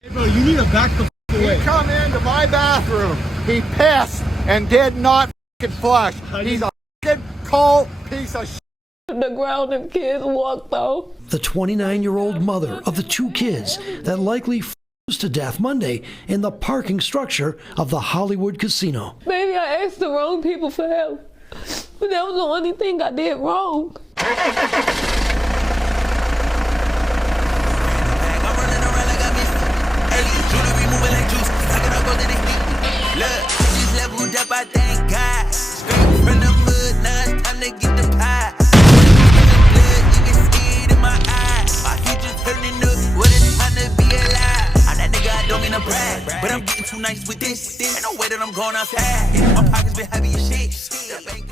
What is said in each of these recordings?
Hey bro, you need to back the away. He come into my bathroom. He pissed and did not flush. He's a cold piece of shit. The ground and kids walked off. The 29-year-old mother of the two kids that likely froze to death Monday in the parking structure of the Hollywood casino. Maybe I asked the wrong people for help, but that was the only thing I did wrong. I thank God. Straight from the mud, now it's time to get the pie. Blood, you can see it in my eyes. My future turning up, what it's time to be alive. I'm that nigga, I don't mean to brag, but I'm getting too nice with this. Ain't no way that I'm going outside. My pockets been heavy as shit.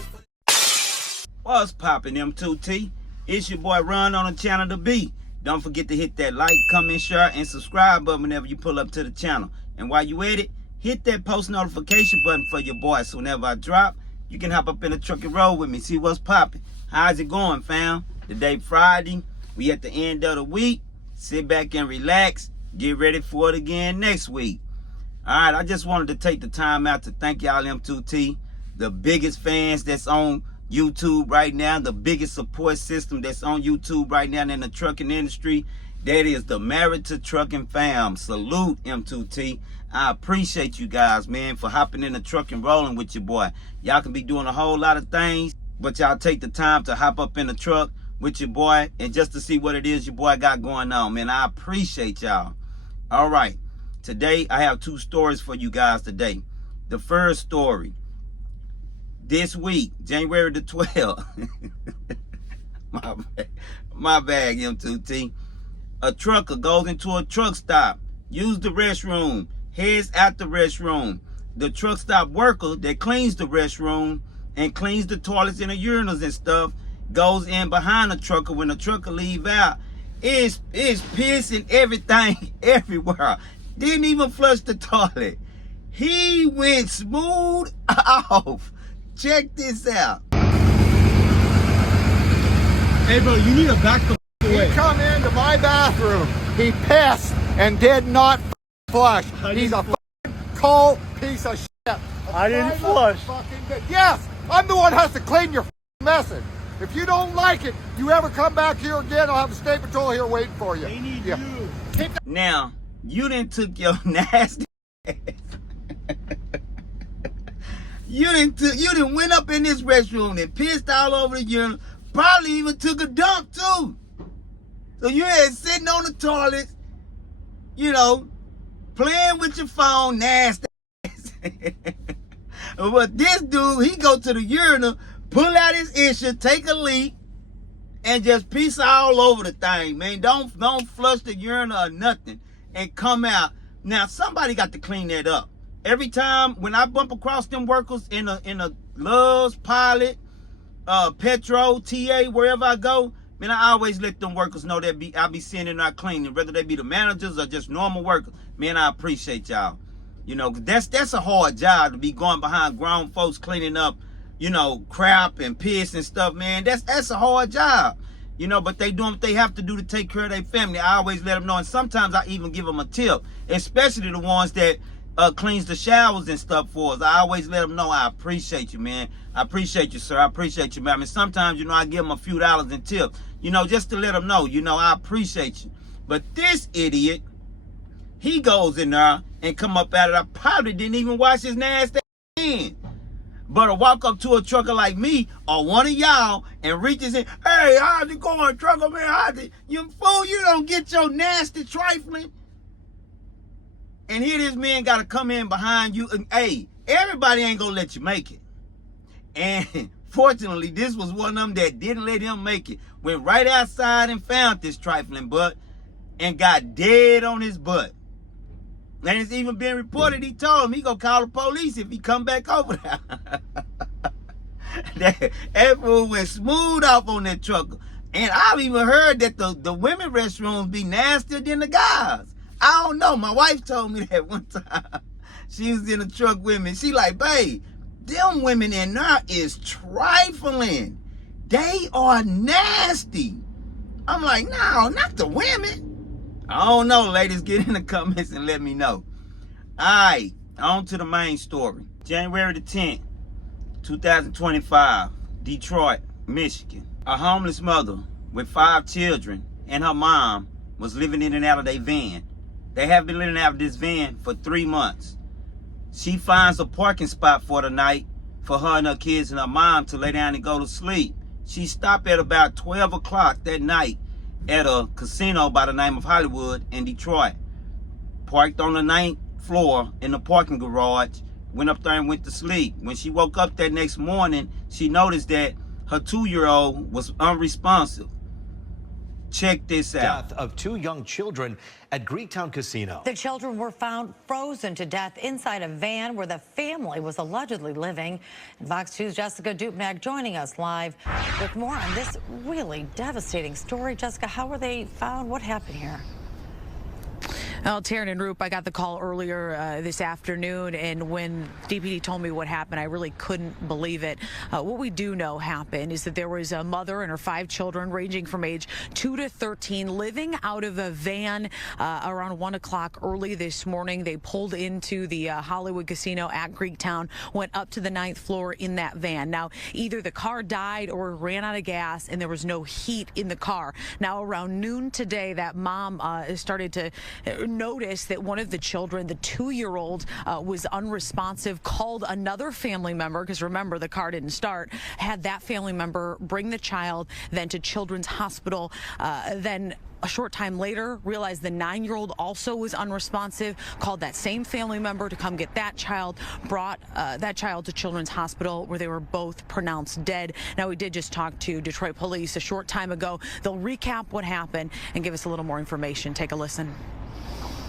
What's poppin', M2T? It's your boy Ron on the channel to be. Don't forget to hit that like, comment, share, and subscribe button whenever you pull up to the channel. And while you at it, hit that post notification button for your boy, so whenever I drop, you can hop up in the truck and roll with me, see what's popping. How's it going, fam? Today Friday, we at the end of the week. Sit back and relax, get ready for it again next week. All right, I just wanted to take the time out to thank y'all M2T, the biggest fans that's on YouTube right now, the biggest support system that's on YouTube right now in the trucking industry. That is the Married to Trucking fam. Salute, M2T. I appreciate you guys, man, for hopping in the truck and rolling with your boy. Y'all can be doing a whole lot of things, but y'all take the time to hop up in the truck with your boy and just to see what it is your boy got going on, man. I appreciate y'all. All right, today I have two stories for you guys today. The first story, this week, January the 12th. my bag, M2T. A trucker goes into a truck stop, use the restroom, heads out the restroom. The truck stop worker that cleans the restroom and cleans the toilets and the urinals and stuff goes in behind the trucker. When the trucker leave out, it's pissing everything everywhere. Didn't even flush the toilet. He went smooth off. Check this out. Hey bro, you need to back the away. He come into my bathroom. He pissed and did not flush. He's a cold piece of shit. I didn't flush. Yes, I'm the one who has to clean your message. If you don't like it, you ever come back here again, I'll have a state patrol here waiting for you. They need you. Now, you done took your nasty ass. You done went up in this restroom and pissed all over the urinal. Probably even took a dump too. So you had sitting on the toilet, you know, playing with your phone, nasty ass. But this dude, he go to the urinal, pull out his issue, take a leak, and just piss all over the thing, man. Don't flush the urinal or nothing and come out. Now, somebody got to clean that up. Every time when I bump across them workers in a Love's, Pilot, Petro, TA, wherever I go, man, I always let them workers know that I be seeing them not cleaning, whether they be the managers or just normal workers. Man, I appreciate y'all. You know, that's a hard job to be going behind grown folks cleaning up, you know, crap and piss and stuff, man. That's a hard job. You know, but they doing what they have to do to take care of their family. I always let them know, and sometimes I even give them a tip, especially the ones that cleans the showers and stuff for us. I always let them know I appreciate you, man. I appreciate you, sir. I appreciate you, man. I mean, sometimes, you know, I give them a few dollars in tip, you know, just to let them know, you know, I appreciate you. But this idiot, he goes in there and come up out of it. I probably didn't even wash his nasty hands. But to walk up to a trucker like me or one of y'all and reaches in, hey, how's it going, trucker, man? How's it? You fool, you don't get your nasty trifling. And here this man got to come in behind you. And, hey, everybody ain't going to let you make it. And fortunately, this was one of them that didn't let him make it. Went right outside and found this trifling butt and got dead on his butt. And it's even been reported, he told him he gonna call the police if he come back over there. that fool went smooth off on that trucker. And I've even heard that the women restrooms be nastier than the guys. I don't know. My wife told me that one time. She was in a truck with me. She like, babe, them women in there is trifling. They are nasty. I'm like, no, not the women. I don't know, ladies. Get in the comments and let me know. Alright, on to the main story. January the 10th, 2025, Detroit, Michigan. A homeless mother with 5 children and her mom was living in and out of their van. They have been living out of this van for 3 months. She finds a parking spot for the night for her and her kids and her mom to lay down and go to sleep. She stopped at about 12 o'clock that night at a casino by the name of Hollywood in Detroit. Parked on the 9th floor in the parking garage, went up there and went to sleep. When she woke up that next morning, she noticed that her 2-year-old was unresponsive. Check this out. Death of 2 young children at Greektown Casino. The children were found frozen to death inside a van where the family was allegedly living. And Fox 2's Jessica Dupnack joining us live with more on this really devastating story. Jessica, how were they found? What happened here? Well, Taryn and Roop, I got the call earlier this afternoon, and when DPD told me what happened, I really couldn't believe it. What we do know happened is that there was a mother and her 5 children ranging from age 2 to 13 living out of a van around 1 o'clock early this morning. They pulled into the Hollywood Casino at Greektown, went up to the 9th floor in that van. Now, either the car died or ran out of gas, and there was no heat in the car. Now, around noon today, that mom started to notice that one of the children, the 2-year-old, was unresponsive, called another family member, because remember, the car didn't start, had that family member bring the child then to Children's Hospital, then a short time later realized the 9-year-old also was unresponsive, called that same family member to come get that child, brought that child to Children's Hospital, where they were both pronounced dead. Now, we did just talk to Detroit police a short time ago. They'll recap what happened and give us a little more information. Take a listen.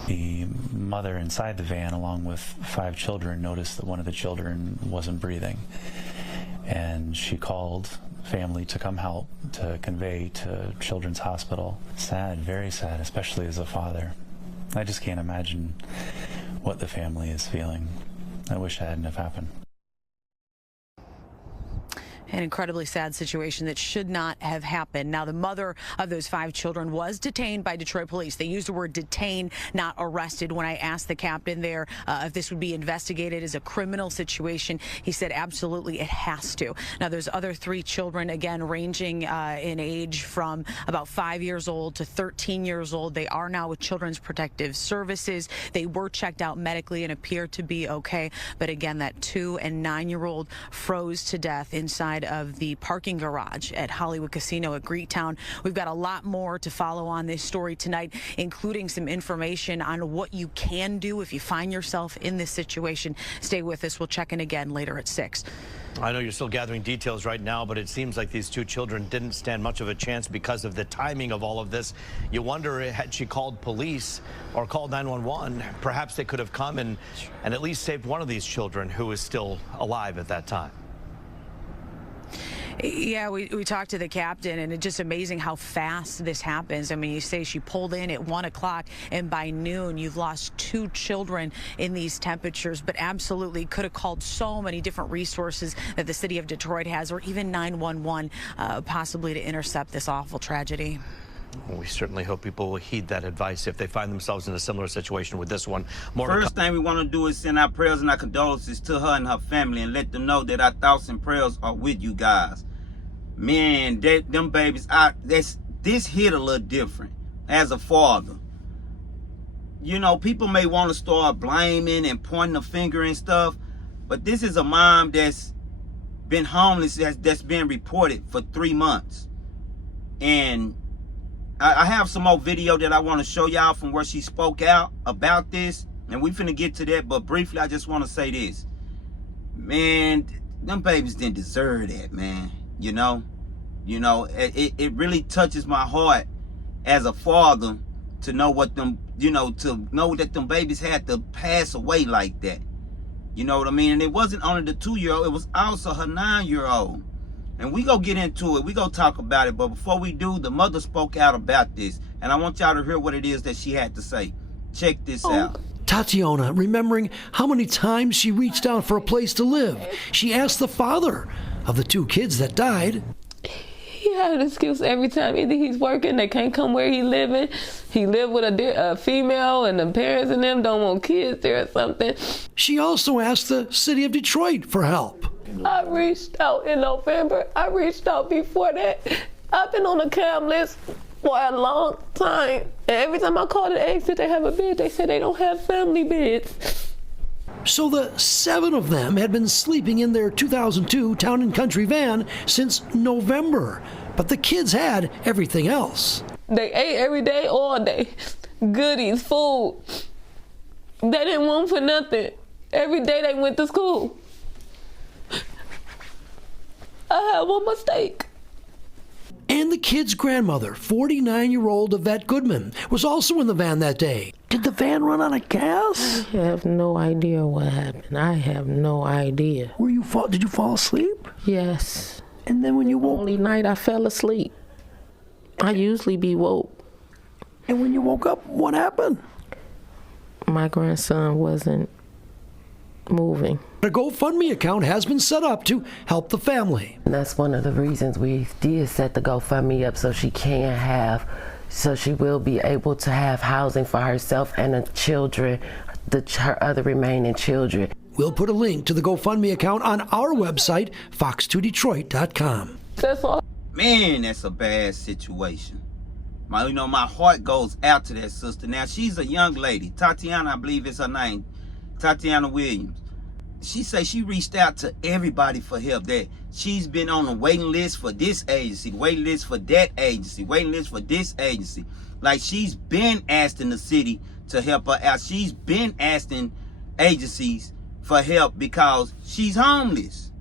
The mother inside the van, along with 5 children, noticed that one of the children wasn't breathing, and she called family to come help, to convey to Children's Hospital. Sad, very sad, especially as a father. I just can't imagine what the family is feeling. I wish that hadn't have happened. An incredibly sad situation that should not have happened. Now, the mother of those 5 children was detained by Detroit police. They used the word detained, not arrested. When I asked the captain there if this would be investigated as a criminal situation, he said absolutely it has to. Now, there's other 3 children, again, ranging in age from about 5 years old to 13 years old. They are now with Children's Protective Services. They were checked out medically and appear to be okay. But again, that 2- and 9-year-old froze to death inside of the parking garage at Hollywood Casino at Greektown. We've got a lot more to follow on this story tonight, including some information on what you can do if you find yourself in this situation. Stay with us. We'll check in again later at 6. I know you're still gathering details right now, but it seems like these 2 children didn't stand much of a chance because of the timing of all of this. You wonder, had she called police or called 911, perhaps they could have come and at least saved one of these children who is still alive at that time. Yeah, we talked to the captain, and it's just amazing how fast this happens. I mean, you say she pulled in at 1 o'clock, and by noon, you've lost 2 children in these temperatures, but absolutely could have called so many different resources that the city of Detroit has, or even 911, possibly to intercept this awful tragedy. Well, we certainly hope people will heed that advice if they find themselves in a similar situation with this one. First thing we want to do is send our prayers and our condolences to her and her family and let them know that our thoughts and prayers are with you guys. Man, them babies, this hit a little different as a father. You know, people may want to start blaming and pointing a finger and stuff, but this is a mom that's been homeless, that's been reported for 3 months. And I have some more video that I want to show y'all from where she spoke out about this, and we finna get to that, but briefly I just want to say this. Man, them babies didn't deserve that, man. You know, it really touches my heart as a father to know what them, to know that them babies had to pass away like that. You know what I mean? And it wasn't only the 2-year-old, it was also her 9-year-old. And we gonna get into it, we gonna talk about it, but before we do, the mother spoke out about this, and I want y'all to hear what it is that she had to say. Check this out. Tatiana, remembering how many times she reached out for a place to live. She asked the father of the 2 kids that died. He had an excuse every time. Either he's working, they can't come where he living. He live with a female and the parents and them don't want kids there or something. She also asked the city of Detroit for help. I reached out in November. I reached out before that. I've been on the CAM list for a long time. And every time I called and asked if they have a bed, they said they don't have family beds. So the 7 of them had been sleeping in their 2002 Town and Country van since November, but the kids had everything else. They ate every day, all day. Goodies, food. They didn't want for nothing. Every day they went to school. I had one mistake. And the kid's grandmother, 49-year-old Yvette Goodman, was also in the van that day. Did the van run out of gas? I have no idea what happened. I have no idea. Did you fall asleep? Yes. And then when you woke? Only night I fell asleep. I usually be woke. And when you woke up, what happened? My grandson wasn't moving. A GoFundMe account has been set up to help the family. And that's one of the reasons we did set the GoFundMe up, so she will be able to have housing for herself and the children, her other remaining children. We'll put a link to the GoFundMe account on our website, fox2detroit.com. That's all. Man, that's a bad situation. My heart goes out to that sister. Now, she's a young lady. Tatiana, I believe is her name. Tatiana Williams. She say she reached out to everybody for help. That she's been on a waiting list for this agency, waiting list for that agency, waiting list for this agency. Like, she's been asking the city to help her out. She's been asking agencies for help because she's homeless.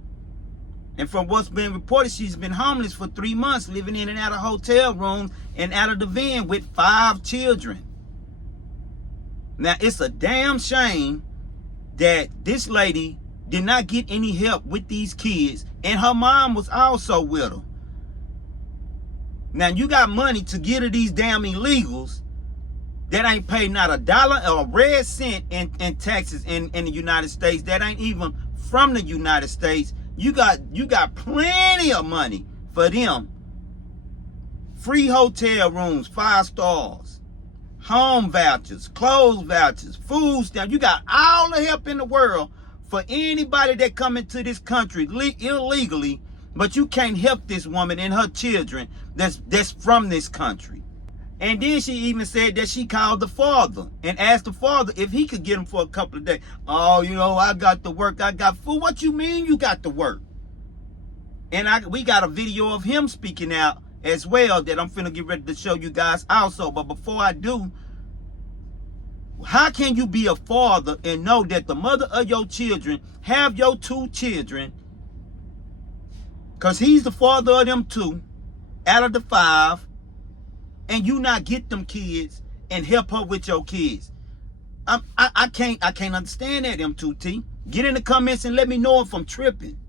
And from what's been reported, she's been homeless for 3 months, living in and out of hotel rooms and out of the van with 5 children. Now, it's a damn shame that this lady did not get any help with these kids, and her mom was also with her. Now, you got money to get her these damn illegals that ain't paid not $1 or a red cent in taxes in the United States, that ain't even from the United States. You got plenty of money for them. Free hotel rooms, 5 stars. Home vouchers, clothes vouchers, food stamps. You got all the help in the world for anybody that come into this country illegally, but you can't help this woman and her children that's from this country. And then she even said that she called the father and asked the father if he could get them for a couple of days. Oh, I got to work, I got food. What you mean you got to work? And we got a video of him speaking out as well that I'm finna get ready to show you guys also. But before I do, how can you be a father and know that the mother of your children have your 2 children, because he's the father of them 2 out of the 5, and you not get them kids and help her with your kids? I can't understand that, M2T. Get in the comments and let me know if I'm tripping.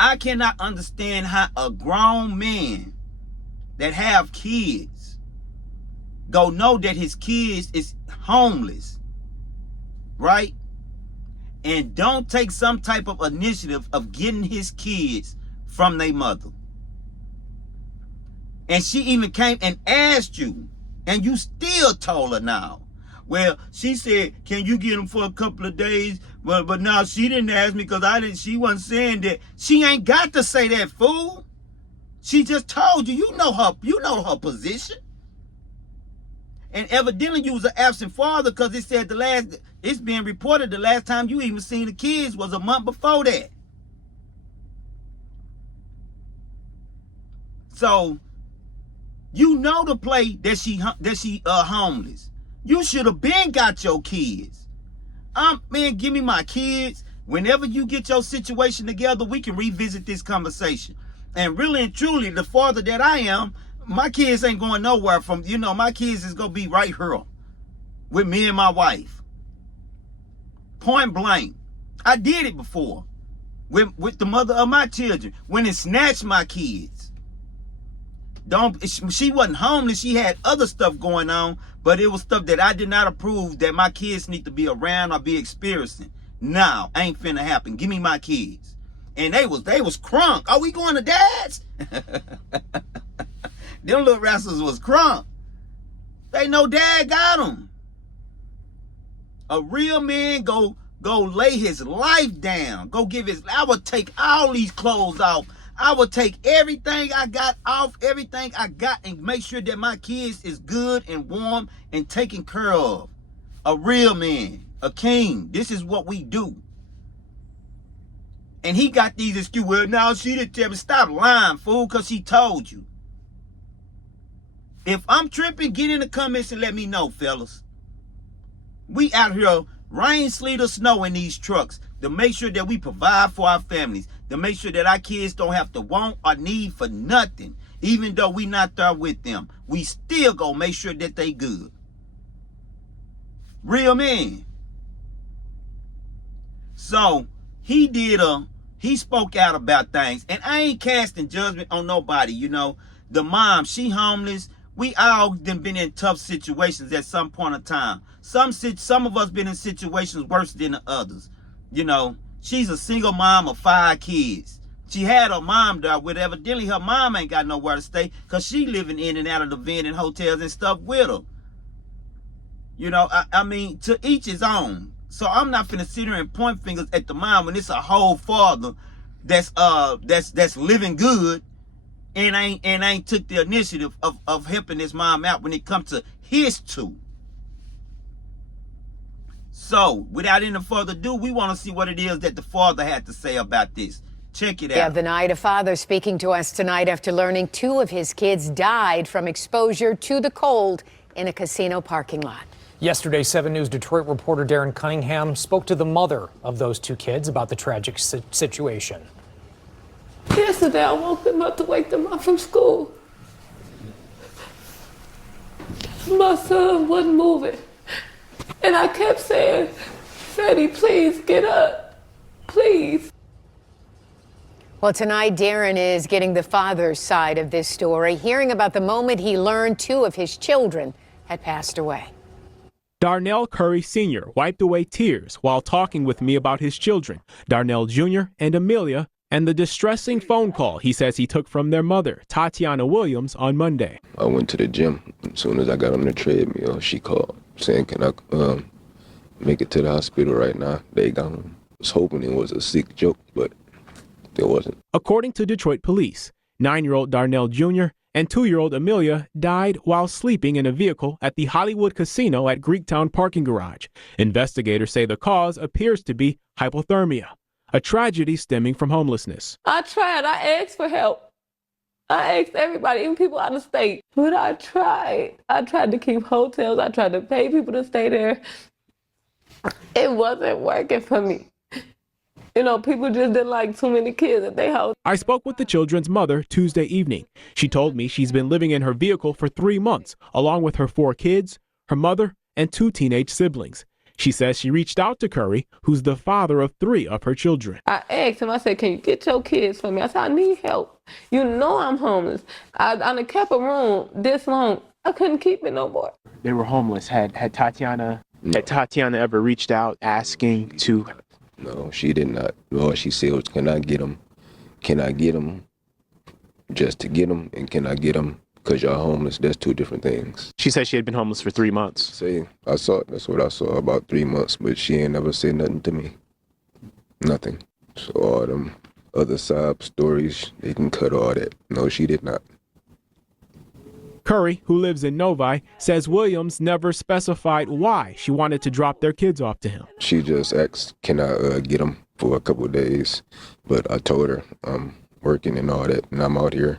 I cannot understand how a grown man that have kids go know that his kids is homeless, right? And don't take some type of initiative of getting his kids from their mother. And she even came and asked you, and you still told her now. Well, she said, can you get them for a couple of days? But now she didn't ask me because she wasn't saying that. She ain't got to say that, fool. She just told you. You know her position. And evidently you was an absent father, because it said it's being reported the last time you even seen the kids was a month before that. So you know the play that she homeless. You should have been got your kids. Man, give me my kids. Whenever you get your situation together, we can revisit this conversation. And really and truly, the father that I am, my kids ain't going nowhere from, my kids is going to be right here with me and my wife. Point blank. I did it before with the mother of my children when it snatched my kids. She wasn't homeless. She had other stuff going on, but it was stuff that I did not approve that my kids need to be around or be experiencing. Now, ain't finna happen. Give me my kids. And they was crunk. Are we going to dad's? Them little rascals was crunk. They know dad got them. A real man go lay his life down. Go give his, I would take all these clothes off. I would take everything I got off, everything I got, and make sure that my kids is good and warm and taken care of. A real man, a king. This is what we do. And he got these excuses. Well, now she didn't tell me. Stop lying, fool, because she told you. If I'm tripping, get in the comments and let me know, fellas. We out here, rain, sleet, or snow in these trucks to make sure that we provide for our families, to make sure that our kids don't have to want or need for nothing. Even though we not there with them, we still gonna make sure that they good. Real man. So, he spoke out about things. And I ain't casting judgment on nobody, you know. The mom, she homeless. We all done been in tough situations at some point in time. Some of us been in situations worse than the others. You know, she's a single mom of 5 kids. She had her mom there with, evidently her mom ain't got nowhere to stay because she living in and out of the van and hotels and stuff with her. You know, I mean, to each his own. So I'm not finna sit here and point fingers at the mom when it's a whole father that's living good and ain't took the initiative of helping his mom out when it comes to his two. So, without any further ado, we want to see what it is that the father had to say about this. Check it out. Yeah, the night, a father speaking to us tonight after learning 2 of his kids died from exposure to the cold in a casino parking lot. Yesterday, 7 News Detroit reporter Darren Cunningham spoke to the mother of those 2 kids about the tragic situation. Yesterday, I woke them up to wake them up from school. My son wasn't moving. And I kept saying, Freddie, please get up. Please. Well, tonight, Darren is getting the father's side of this story, hearing about the moment he learned 2 of his children had passed away. Darnell Curry Sr. wiped away tears while talking with me about his children, Darnell Jr. and Amelia, and the distressing phone call he says he took from their mother, Tatiana Williams, on Monday. I went to the gym. As soon as I got on the treadmill, she called saying, can I make it to the hospital right now? They gone. I was hoping it was a sick joke, but it wasn't. According to Detroit police, 9-year-old Darnell Jr. and 2-year-old Amelia died while sleeping in a vehicle at the Hollywood Casino at Greektown parking garage. Investigators say the cause appears to be hypothermia, a tragedy stemming from homelessness. I tried. I asked for help. I asked everybody, even people out of state. But I tried. I tried to keep hotels. I tried to pay people to stay there. It wasn't working for me. You know, people just didn't like too many kids at their house. I spoke with the children's mother Tuesday evening. She told me she's been living in her vehicle for 3 months, along with her 4 kids, her mother, and 2 teenage siblings. She says she reached out to Curry, who's the father of 3 of her children. I asked him, I said, can you get your kids for me? I said, I need help. You know I'm homeless. I done kept a room this long. I couldn't keep it no more. They were homeless. Had Tatiana ever reached out asking to... No, she did not. All she said was, can I get them? Can I get them just to get them? And can I get them because y'all homeless? That's 2 different things. She said she had been homeless for 3 months. See, I saw it. That's what I saw, about 3 months. But she ain't never said nothing to me. Nothing. So all them other sob stories, they can cut all that. No, she did not. Curry, who lives in Novi, says Williams never specified why she wanted to drop their kids off to him. She just asked, can I get them for a couple of days? But I told her I'm working and all that, and I'm out here.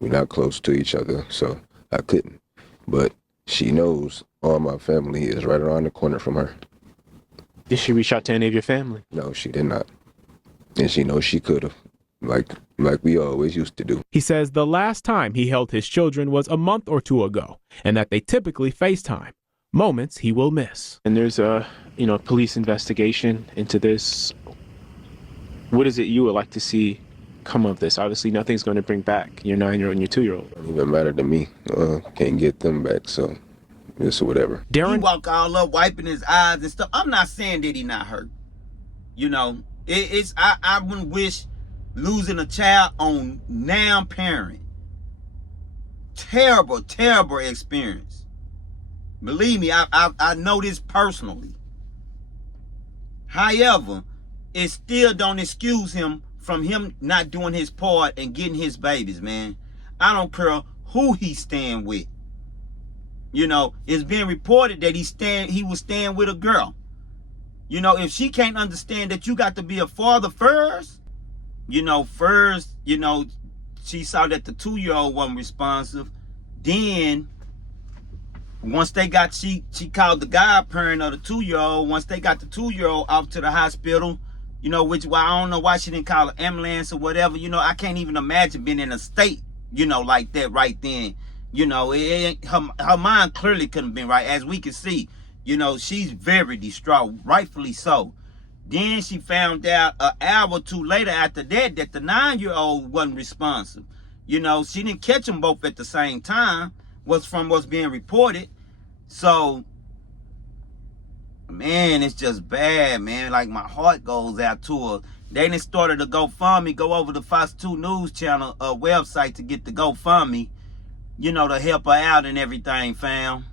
We're not close to each other, so I couldn't. But she knows all my family is right around the corner from her. Did she reach out to any of your family? No, she did not. And she knows she could have. Like we always used to do. He says the last time he held his children was a month or 2 ago, and that they typically FaceTime, moments he will miss. And there's a, police investigation into this. What is it you would like to see come of this? Obviously, nothing's going to bring back your 9-year-old and your 2-year-old. Don't even matter to me. Can't get them back, so it's whatever. Darren, he walk all up, wiping his eyes and stuff. I'm not saying that he not hurt. You know, I wouldn't wish losing a child on now parent. Terrible, terrible experience. Believe me, I know this personally. However, it still don't excuse him from him not doing his part and getting his babies, man. I don't care who he's staying with. You know, it's being reported that he was staying with a girl. You know, if she can't understand that you got to be a father first, you know, she saw that the 2-year-old wasn't responsive. Then once they got, she called the godparent of the 2-year-old. Once they got the 2-year-old off to the hospital, you know, which I don't know why she didn't call an ambulance or whatever. You know, I can't even imagine being in a state, you know, like that right then. You know, her mind clearly couldn't have been right. As we can see, you know, she's very distraught, rightfully so. Then she found out an hour or two later after that the 9-year-old wasn't responsive. You know, she didn't catch them both at the same time, from what's being reported. So, man, it's just bad, man. Like, my heart goes out to her. They done started a GoFundMe, go over the Fox 2 News channel website to get the GoFundMe, you know, to help her out and everything, fam.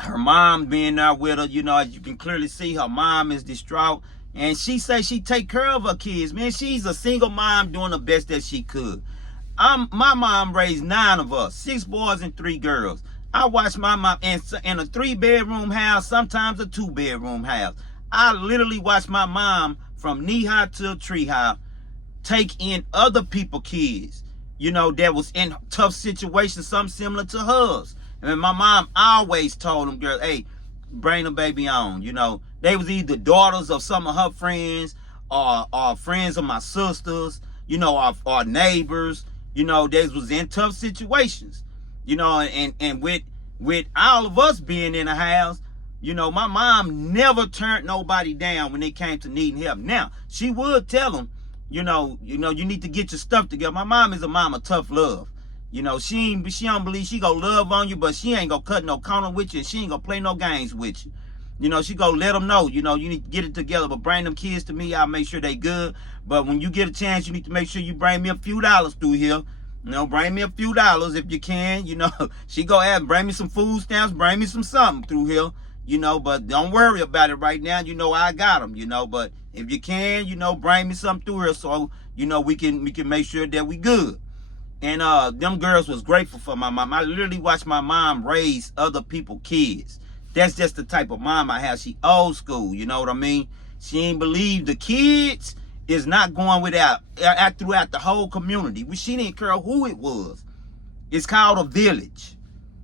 Her mom being there with her, you know, as you can clearly see, her mom is distraught. And she say she take care of her kids, man. She's a single mom doing the best that she could. My mom raised 9 of us, 6 boys and 3 girls. I watched my mom in a 3-bedroom house, sometimes a 2-bedroom house. I literally watched my mom from knee-high to tree-high take in other people's kids, you know, that was in tough situations, something similar to hers. And my mom always told them girls, hey, bring the baby on. You know, they was either daughters of some of her friends or friends of my sisters, you know, or neighbors. You know, they was in tough situations. You know, and with all of us being in the house, you know, my mom never turned nobody down when they came to needing help. Now, she would tell them, you know, you need to get your stuff together. My mom is a mom of tough love. You know, she don't believe she gonna love on you, but she ain't gonna cut no corner with you, and she ain't gonna play no games with you. You know, she gonna let them know, you know, you need to get it together, but bring them kids to me, I'll make sure they good. But when you get a chance, you need to make sure you bring me a few dollars through here. You know, bring me a few dollars if you can. You know, she go ahead, bring me some food stamps, bring me some something through here. You know, but don't worry about it right now. You know, I got them, you know, but if you can, you know, bring me something through here so, you know, we can make sure that we good. And them girls was grateful for my mom. I literally watched my mom raise other people's kids. That's just the type of mom I have. She old school, you know what I mean? She ain't believe the kids is not going without throughout the whole community. She didn't care who it was. It's called a village.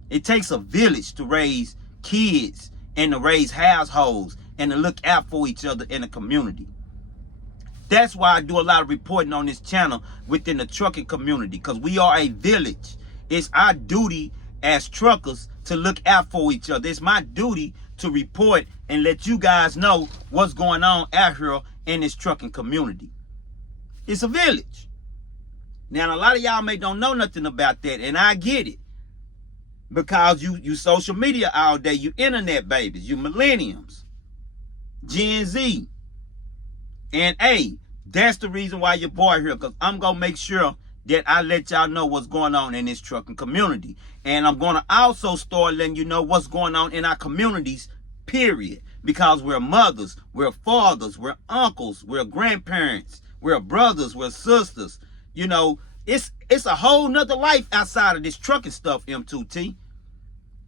It takes a village to raise kids and to raise households and to look out for each other in the community. That's why I do a lot of reporting on this channel within the trucking community, because we are a village. It's our duty as truckers to look out for each other. It's my duty to report and let you guys know what's going on out here in this trucking community. It's a village. Now, a lot of y'all may don't know nothing about that, and I get it. Because you social media all day, you internet babies, you millenniums, Gen Z. And hey, that's the reason why your boy here, because I'm going to make sure that I let y'all know what's going on in this trucking community. And I'm going to also start letting you know what's going on in our communities, period. Because we're mothers, we're fathers, we're uncles, we're grandparents, we're brothers, we're sisters. You know, it's a whole nother life outside of this trucking stuff, M2T.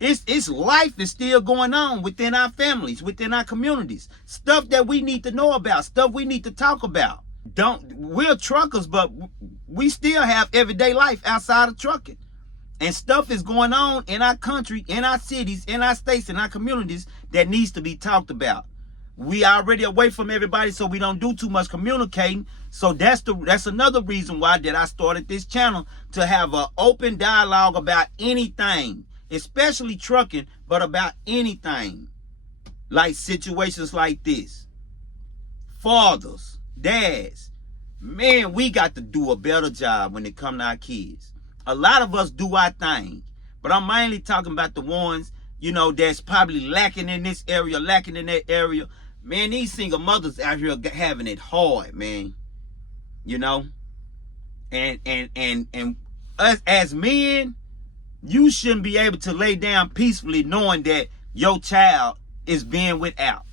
It's life is still going on within our families, within our communities. Stuff that we need to know about, stuff we need to talk about. We're truckers, but we still have everyday life outside of trucking. And stuff is going on in our country, in our cities, in our states, in our communities that needs to be talked about. We already away from everybody, so we don't do too much communicating. So that's another reason why that I started this channel, to have an open dialogue about anything. Especially trucking, but about anything. Like situations like this. Fathers, dads, man, we got to do a better job when it comes to our kids. A lot of us do our thing, but I'm mainly talking about the ones, you know, that's probably lacking in this area, lacking in that area. Man, these single mothers out here having it hard, man. you know? And us as men, you shouldn't be able to lay down peacefully knowing that your child is being without.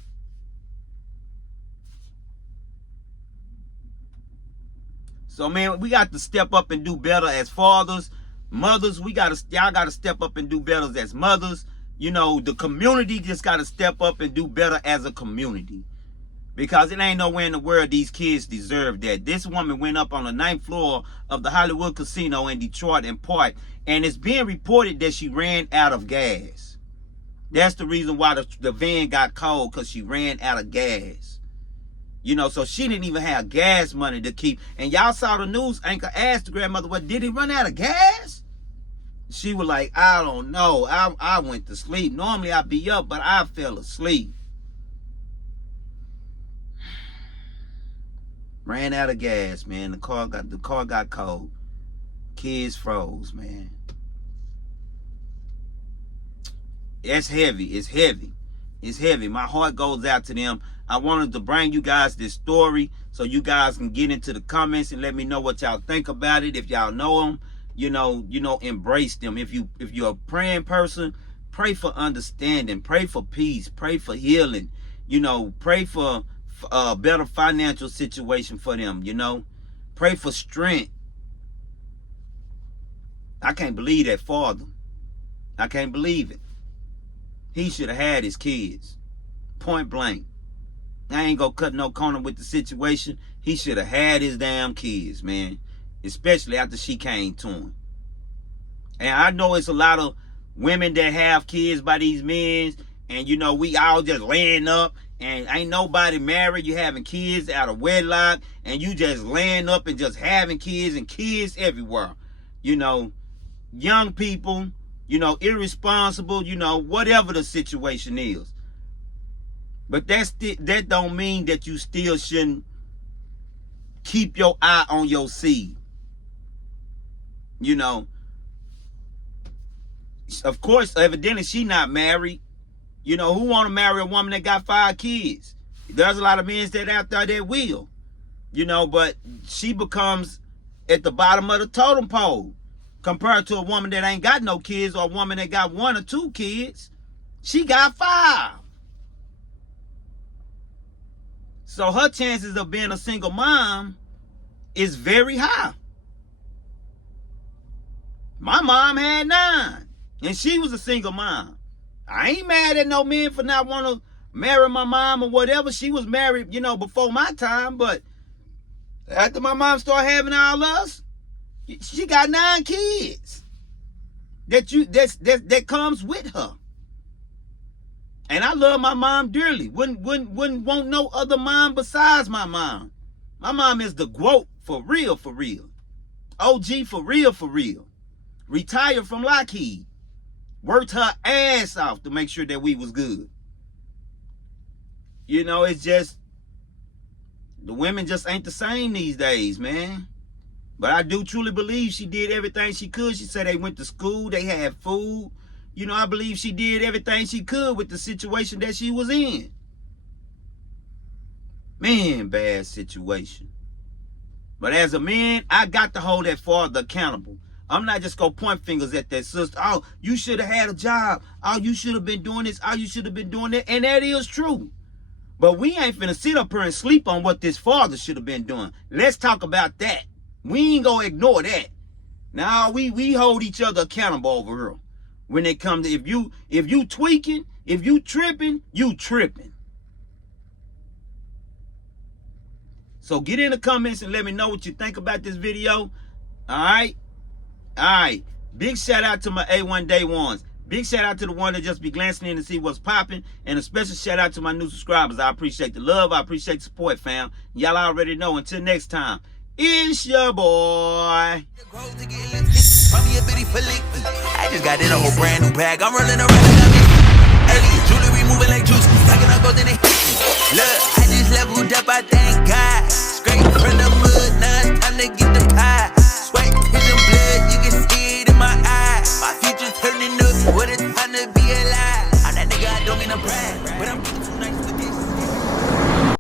So, man, we got to step up and do better as fathers. Mothers, y'all got to step up and do better as mothers. You know, the community just got to step up and do better as a community. Because it ain't nowhere in the world these kids deserve that. This woman went up on the 9th floor of the Hollywood Casino in Detroit and parked. And it's being reported that she ran out of gas. That's the reason why the van got cold, because she ran out of gas. You know, so she didn't even have gas money to keep. And y'all saw the news anchor asked the grandmother, well, did he run out of gas? She was like, I don't know. I went to sleep. Normally I'd be up, but I fell asleep. Ran out of gas, man. The car got cold. Kids froze, man. It's heavy. It's heavy. It's heavy. My heart goes out to them. I wanted to bring you guys this story so you guys can get into the comments and let me know what y'all think about it. If y'all know them, you know, embrace them. If you're a praying person, pray for understanding, pray for peace, pray for healing, you know, pray for a better financial situation for them, you know, pray for strength. I can't believe that father. I can't believe it. He should have had his kids. Point blank. I ain't gonna cut no corner with the situation. He should have had his damn kids, man. Especially after she came to him. And I know it's a lot of women that have kids by these men, and you know, we all just laying up, and ain't nobody married. You having kids out of wedlock, and you just laying up and just having kids, and kids everywhere. You know, young people, you know, irresponsible, you know, whatever the situation is. But that don't mean that you still shouldn't keep your eye on your seed. You know, of course, evidently she not married. You know, who want to marry a woman that got 5 kids? There's a lot of men that out there that will. You know, but she becomes at the bottom of the totem pole compared to a woman that ain't got no kids, or a woman that got 1 or 2 kids. She got 5. So her chances of being a single mom is very high. My mom had 9, and she was a single mom. I ain't mad at no men for not want to marry my mom or whatever. She was married, you know, before my time, but after my mom started having all us, she got 9 kids that comes with her. And I love my mom dearly. Wouldn't want no other mom besides my mom. My mom is the GWOAT for real, for real. OG for real, for real. Retired from Lockheed. Worked her ass off to make sure that we was good. You know, it's just, the women just ain't the same these days, man. But I do truly believe she did everything she could. She said they went to school, they had food. You know, I believe she did everything she could with the situation that she was in. Man, bad situation. But as a man, I got to hold that father accountable. I'm not just going to point fingers at that sister. Oh, you should have had a job. Oh, you should have been doing this. Oh, you should have been doing that. And that is true. But we ain't finna sit up here and sleep on what this father should have been doing. Let's talk about that. We ain't going to ignore that. Now, we hold each other accountable over here. When it comes to, if you tweaking, if you tripping, you tripping. So get in the comments and let me know what you think about this video. All right. Big shout out to my A1 Day Ones. Big shout out to the one that just be glancing in to see what's popping. And a special shout out to my new subscribers. I appreciate the love. I appreciate the support, fam. Y'all already know. Until next time, it's your boy. I just got in a whole brand new bag. I'm rolling around early. Jewelry moving like juice. Stacking up gold in it. Look, I just leveled up. I thank God. Straight from